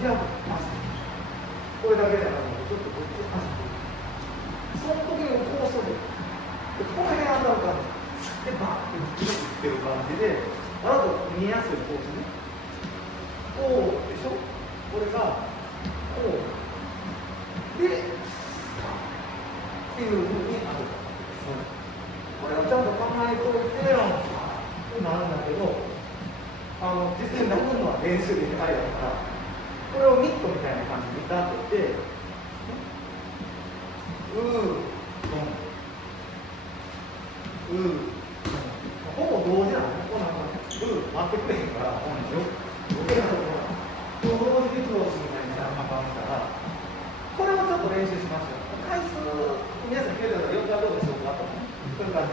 ジャンプパス。これだけじゃなくて、ちょっとこっちパス。その時にこうする。で、この辺当たる感じ。で、バーってっていう感じで、あなた見えやすいコースね。こうでしょ、これが、こう。で、っていうふうに当てる。これをちゃんと考えておいて、なんだけど、実際に投げるのは練習であれだから、これをミットみたいな感じで当てて、ほぼ同時なのね。こうなんか、待ってくれへんから、余計なところが、同時にクロスみたいな感じから、これをちょっと練習しましょう。回数、皆さん聞いてたら、4回どうでしょうかと、そういう感じで。